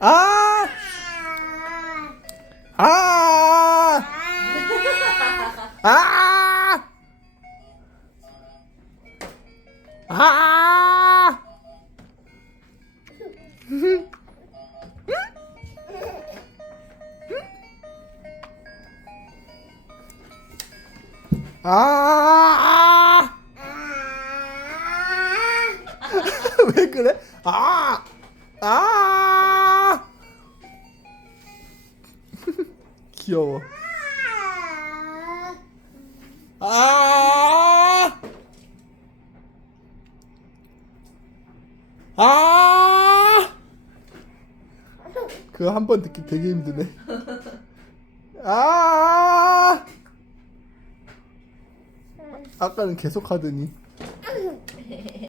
아! 아! 아! 아! 아! 왜 그래? 아! 아! 귀여워. 아! 아! 그거 한 번 듣기 되게 힘드네. 아! 아까는 계속 하더니.